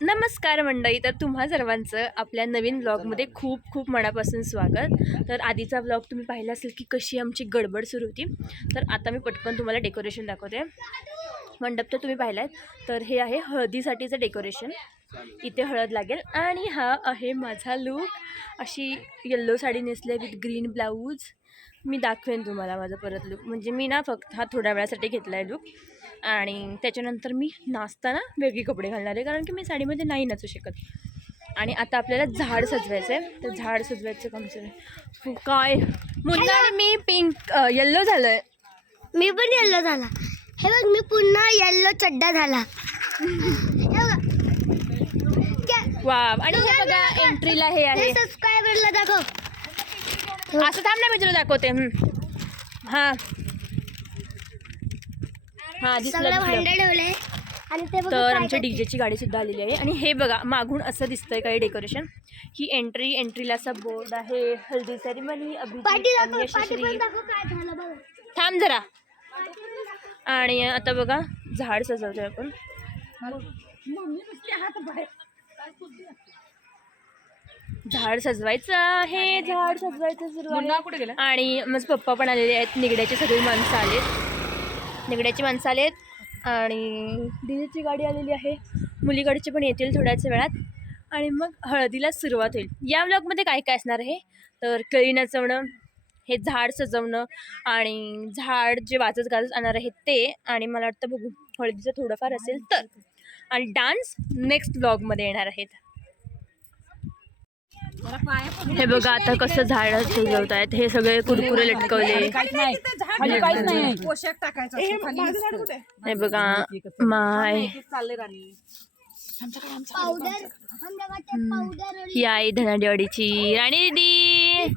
नमस्कार मंडळी, तर तुम्हा सर्वांचं आपल्या नवीन ब्लॉगमध्ये खूप खूप मनापासून स्वागत. तर आधीचा ब्लॉग तुम्ही पाहिला असेल की कशी आमची गडबड सुरू होती. तर आता मी पटकन तुम्हाला डेकोरेशन दाखवते. मंडप तर तुम्ही पाहिलाय. तर हे आहे हळदीसाठीचं डेकोरेशन. इथे हळद लागेल आणि हा आहे माझा लूक. अशी येल्लो साडी नेसले विथ ग्रीन ब्लाऊज. मी दाखवेन तुम्हाला माझा परत लूक. म्हणजे मी ना फक्त हा थोड्या वेळासाठी घेतला आहे लूक आणि त्याच्यानंतर मी नाचताना वेगळे कपडे घालणार आहे, कारण की मी साडीमध्ये नाही नाचू शकत. आणि आता आपल्याला झाड सजवायचं आहे. तर झाड सजवायचं काम चालू आहे. काय मुन्ना आणि मी पिंक येल्लो झालो आहे. मी पण येल्लो झाला. हे बघ, मी पुन्हा येल्लो चड्डा झाला. वाव. आणि हे बघा एंट्रीला हे आहे. सबस्क्रायबरला दाखव. असं थांब ना, मी तुला दाखवते. हां हां सगळं भांडं ठेवलंय आणि ते बघ. तर आमच्या डीजेची गाडी सुद्धा आलेली आहे. आणि हे बघा मागून असं दिसतंय काही डेकोरेशन. ही एंट्रीला असा बोर्ड आहे. हल्दी सेरेमनी अभिजित. थांब जरा. आणि आता बघा झाड सजवतोय आपण. झाड सजवायचं आहे. झाड सजवायचं सुरू आहे. आणि मग पप्पा पण आलेले आहेत. निगड्याची सगळी माणसं आलेत. आणि डीजेची गाडी आलेली आहे. मुलीकडचे पण येतील थोड्याच वेळात. आणि मग हळदीला सुरुवात होईल. या व्लॉगमध्ये काय काय असणार आहे तर कळी नाचवणं, हे झाड सजवणं आणि झाड जे वाजत गाजत आणणार आहे ते. आणि मला वाटतं बघू हळदीचं थोडंफार असेल तर. आणि डान्स नेक्स्ट व्लॉगमध्ये येणार आहेत. हे बघा आता कसं झाड सजवत आहेत. हे सगळे कुरकुरे लटकवले. हे बघा माय. ही आई धनाडेवाडीची राणी दीदी.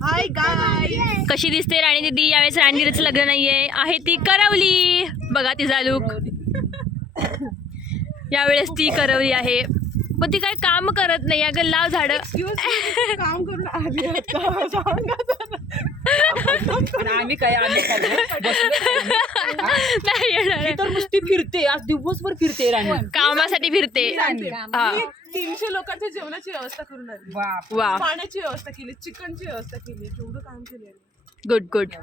कशी दिसते राणी दीदी? यावेळेस राणी दीदीचं लग्न नाहीये, आहे ती करवली. बघा तिचा लूक. यावेळेस ती करवली आहे, पण ती काही काम करत नाही. अगं लाव झाड. काम करून आली आम्ही नाही येणार. तर नुसती फिरते, आज दिवसभर फिरते राणी. कामासाठी फिरते. 300 लोकांच्या जेवणाची व्यवस्था करून आली. वा. पाण्याची व्यवस्था केली, चिकनची व्यवस्था केली, एवढं काम केलं. Good good.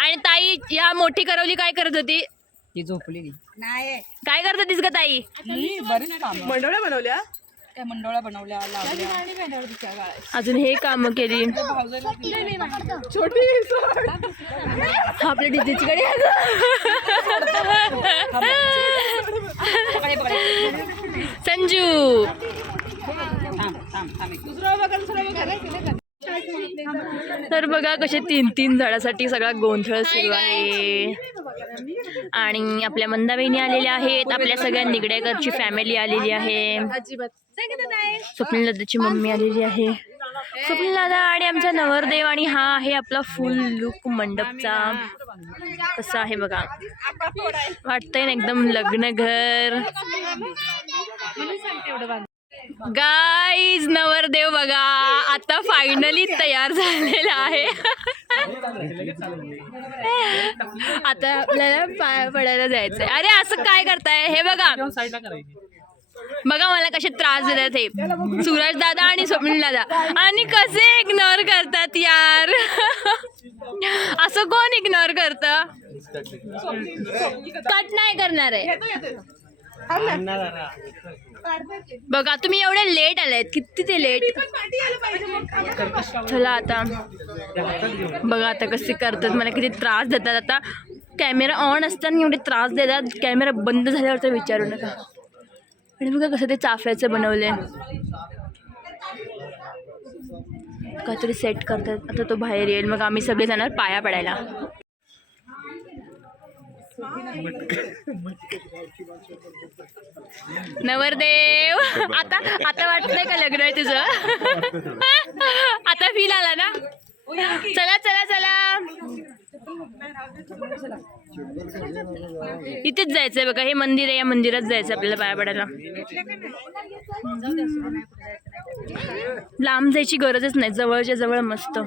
आणि ताई या मोठी करवली काय करत होती? ती झोपलेली नाही. काय करत होतीस ग ताई? बरीच काम. मंडोळ्या बनवल्या, त्या मंडोळ्या बनवल्या, अजून हे काम केली. छोटी आपल्या डीजेची गाडी. संजू. तर बघा कसे 3-3 झाडासाठी सगळा गोंधळ सुरू आहे. आणि आपल्या मंदाबाईनी आलेल्या आहेत. आपल्या सगळ्या निगड्याकरची फॅमिली आलेली आहे. स्वप्नील दादाची मम्मी आलेली आहे. स्वप्नील दादा आणि आमचा नवरदेव. आणि हा आहे आपला फुल लुक मंडपचा. कसा आहे बघा, वाटतंय ना एकदम लग्न घर. गाईज नवरदेव बघा आता फायनली तयार झालेला आहे. आता आपल्याला पाया पडायला जायचंय. अरे असं काय करताय? हे बघा बघा मला कसे त्रास देतात हे सूरज दादा आणि स्वप्नील दादा. आणि कसे इग्नोर करतात यार. असं कोण इग्नोर करतं? कट नाही करणार आहे. बघा तुम्ही एवढे लेट आलायत. किती ते लेट. चला आता बघा आता कसे करतात. मला किती त्रास देतात. आता कॅमेरा ऑन असताना एवढे त्रास देतात. कॅमेरा बंद झाल्यावर तर विचारू नका. आणि बघा कसं ते चाफ्याचं बनवलंय. काहीतरी सेट करतात. आता तो बाहेर येईल, मग आम्ही सगळे जाणार पाया पडायला. नवरदेव आता आता वाटतंय का लग्न आहे तुझं? आता फील आला ना? चला चला चला इथेच जायचंय बघा. हे मंदिर आहे, या मंदिरात जायचं आपल्याला पाया पडायला. लांब जायची गरजच नाही, जवळच्या जवळ मस्त.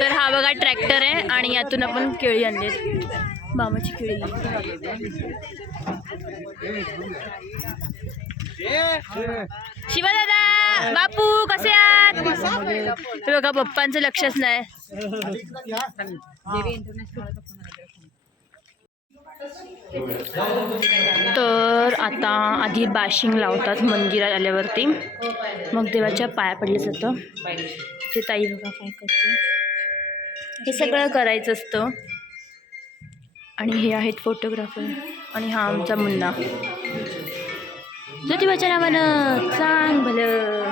तर हा बघा ट्रॅक्टर आहे आणि यातून आपण केळी आणली, मामाची केळी. शिवदादा, बापू कसे आहात? हे बघा पप्पांचं लक्षच नाही. तर आता आधी बाशिंग लावतात मंदिरात आल्यावरती, मग देवाच्या पाया पडले जातं. ते ताई बघा काय करते, हे सगळं करायचं असतं. आणि हे आहेत फोटोग्राफर आणि हा आमचा मुन्ना. ज्योतिबाच्या नावानं सांग भलं.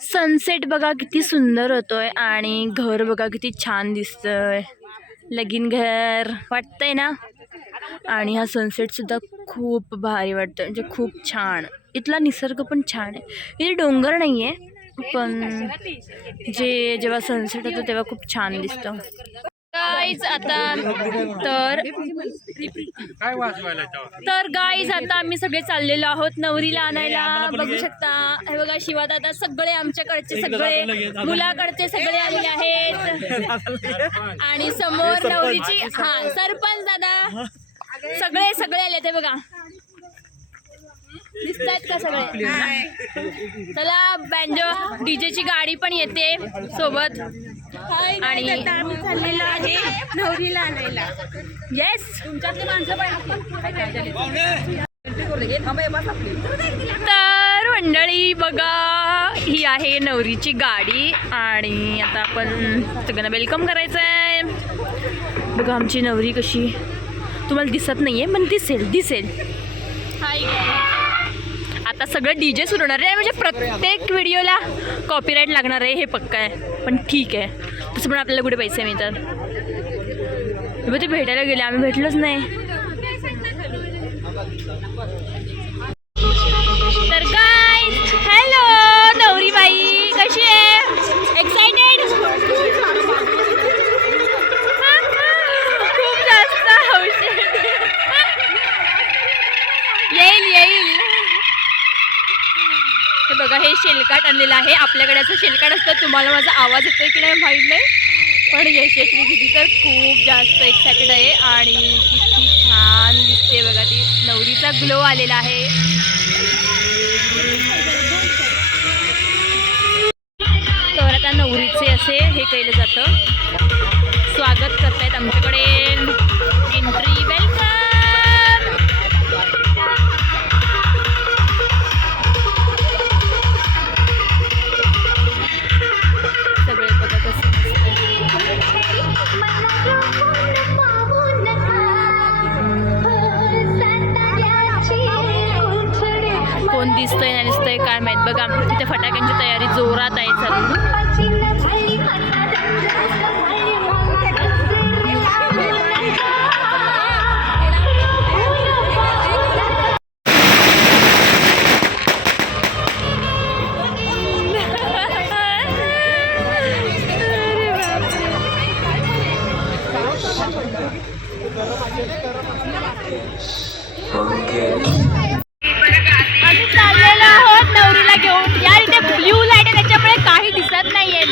सनसेट बघा किती सुंदर होतोय आणि घर बघा किती छान दिसतंय, लगीन घर वाटतंय ना. आणि हा सनसेट सुद्धा खूप भारी वाटतं, म्हणजे खूप छान. इथला निसर्ग पण छान आहे. इथे डोंगर नाही आहे, पण जेव्हा सनसेट होतो तेव्हा खूप छान दिसतं. गाईज आता गाईज आता आम्ही सगळे चाललेलो आहोत नवरीला आणायला. बघू शकता, हे बघा शिवादादा सगळे आमच्याकडचे सगळे मुलाकडचे सगळे आलेले आहेत. आणि समोर नवरीची सरपंच दादा सगळे आले ते बघा, दिसतायत का सगळे. चला बँजो डीजेची गाडी पण येते सोबत. आणि चाललेलं आहे नवरीला आणायला. येस, तुमच्यातली माणसं तर मंडळी बघा ही आहे नवरीची गाडी आणि आता आपण सगळ्यांना वेलकम करायचं आहे. बघा आमची नवरी कशी, तुम्हाला दिसत नाहीये पण दिसेल. हाय, आता सगळं डीजे सुरू होणार आहे, म्हणजे प्रत्येक व्हिडिओला कॉपीराईट लागणार आहे हे पक्का आहे. पण ठीक आहे, तसं पण आपल्याला कुठे पैसे मिळतात. ते भेटायला गेले, आम्ही भेटलोच नाही. तर काय, हॅलो नवरी बाई कशी आहे? एक्साइटेड? खूप जास्त हौशी. येईल. हे बघा हे शेलकाट आणलेलं आहे. आपल्याकडे असं शेलकाट असतं. तुम्हाला माझा आवाज येतोय की नाही माहीत नाही, पण यशस्वी दिदी तर खूप जास्त एक्सायटेड आहे आणि किती छान दिसते बघा. ती नवरीचा ग्लो आलेला आहे. तर आता नवरीचे असे हे केलं जातं, स्वागत करतायत आमच्याकडे. Entry welcome. कोण दिसतंय नाही दिसतंय काय माहीत. बघा तिथे फटाक्यांची तयारी जोरात आहे चालू. आम्ही चाललेलो आहोत नवरीला घेऊन. यार इथे ब्ल्यू लाईट आहे त्याच्यामुळे काही दिसत नाहीये.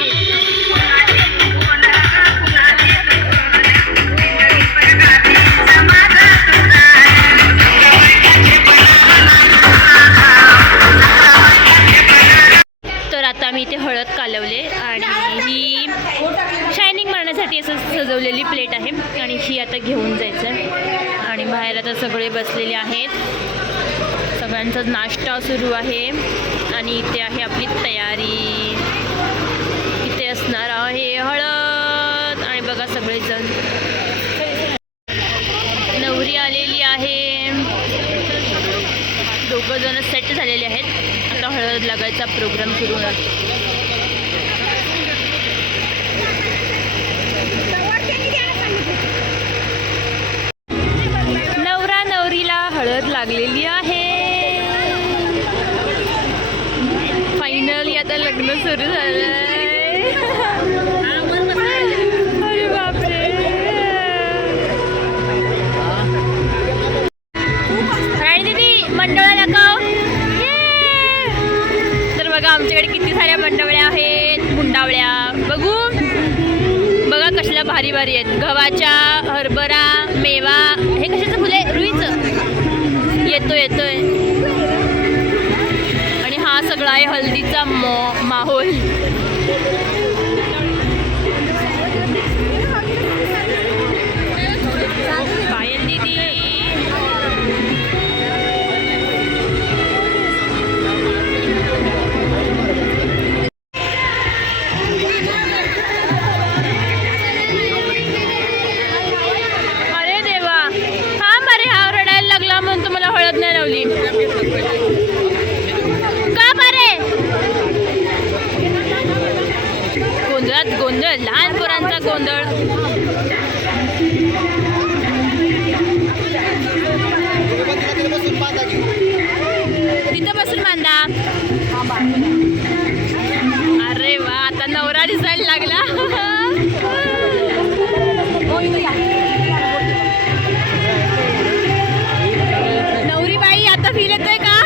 तर आता आम्ही इथे हळद कालवले आणि ही शायनिंग मारण्यासाठी असं सजवलेली प्लेट आहे आणि ही आता घेऊन जायचं आहे. आणि बाहेर आता सगळे बसलेले आहेत, सगळ्यांचा नाश्ता सुरू आहे आणि इथे आहे आपली तयारी. इथे असणार आहे हळद आणि बघा सगळेजण. नवरी आलेली आहे, दोघं जण सेट झालेले आहेत. आता हळद लागायचा प्रोग्राम सुरू होणार. नवरा नवरीला हळद लागलेली आहे. फायनली आता लग्न सुरू झालंय. अरे बापरे. राणी दीदी मंडळाला दाखव. भारी भारी आहेत. गव्हाच्या, हरभरा, मेवा. हे कशाचं फुल आहे? रुईचं. येतोय. आणि हा सगळा आहे हल्दीचा माहोल. पायल दीदी. अरे देवा, हा बरे हा रडायला लागला म्हणून तुम्हाला हळद नाही लावली का बरे? गोंधळात गोंधळ, लहान पोरांचा गोंधळ. तिथं बसून बांधा. अरे वा, आता नवरा दिसायला लागला. नवरी बाई आता फील येतोय का?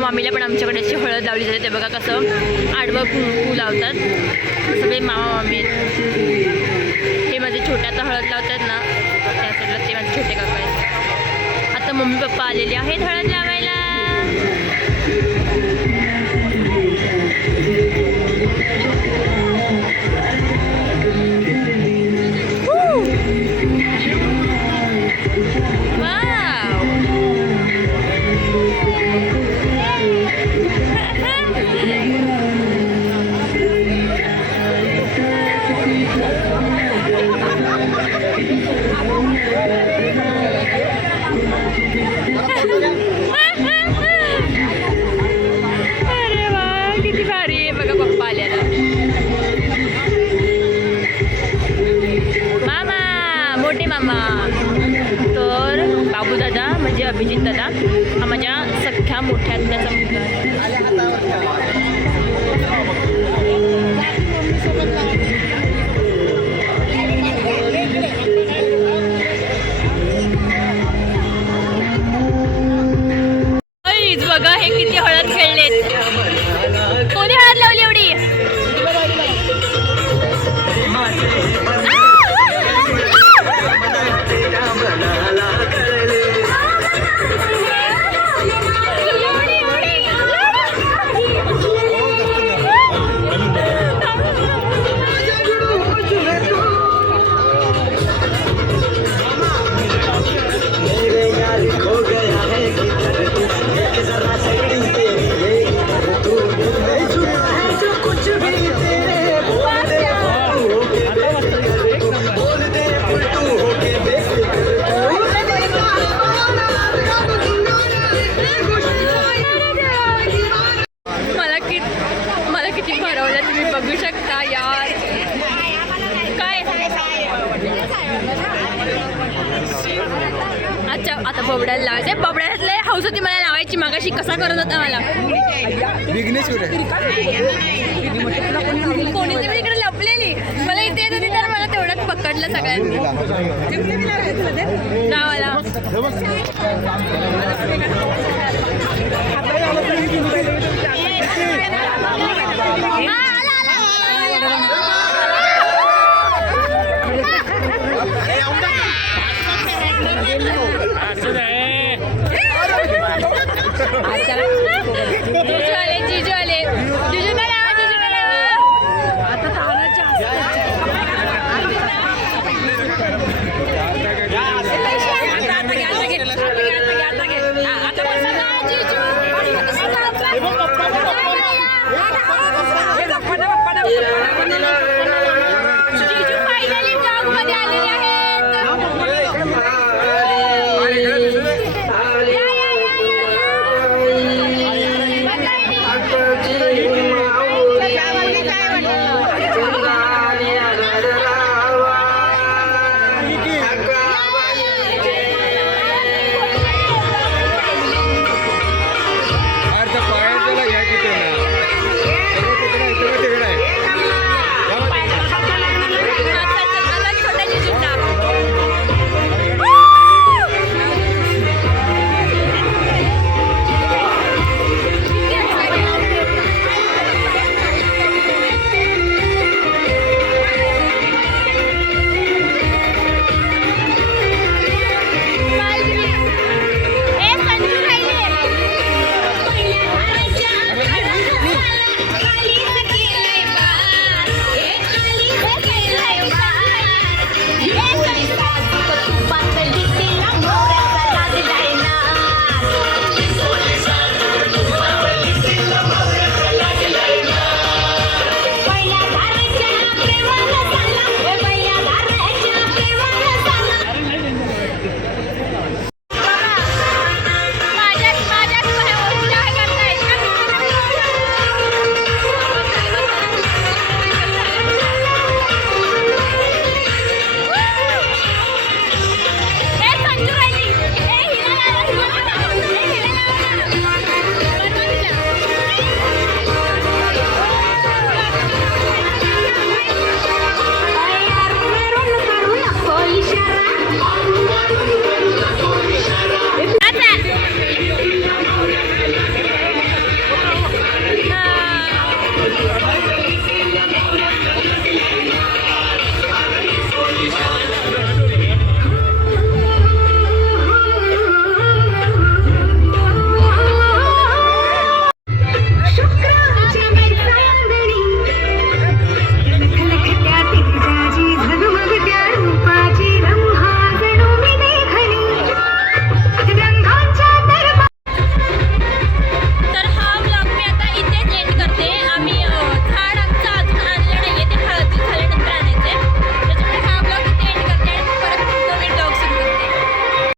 मामीला पण आमच्याकडे अशी हळद लावली जाते. ते बघा कसं आडवं कुंकू लावतात सगळे मामा मामी. हे माझे छोटे आता हळद लावतात ना, त्या साईडला ते माझे छोटे काका आहेत. आता मम्मी पप्पा आलेले आहेत हळद लावायला. अरे वा, किती भारी आहे बघा पप्पा आल्याला. मामा, मोठे मामा. तर बाबू दादा म्हणजे अभिजित दादा हा माझ्या सख्या मोठ्या आत्याचा मुलगा आहे. बघा हे किती हळद खेळलेत. कोणी हळद लावली एवढी? मला किती भरवलं तुम्ही बघू शकता यार. काय अच्छा आता बबड्याला लावायचं. बबड्यातले हौस होती मला लावायची. मागाशी कसा करत होता मला कोणी तरी इकडे लपलेली. मला इथे येत होती तर मला तेवढंच पकडलं सगळ्यांनी. गावाला असं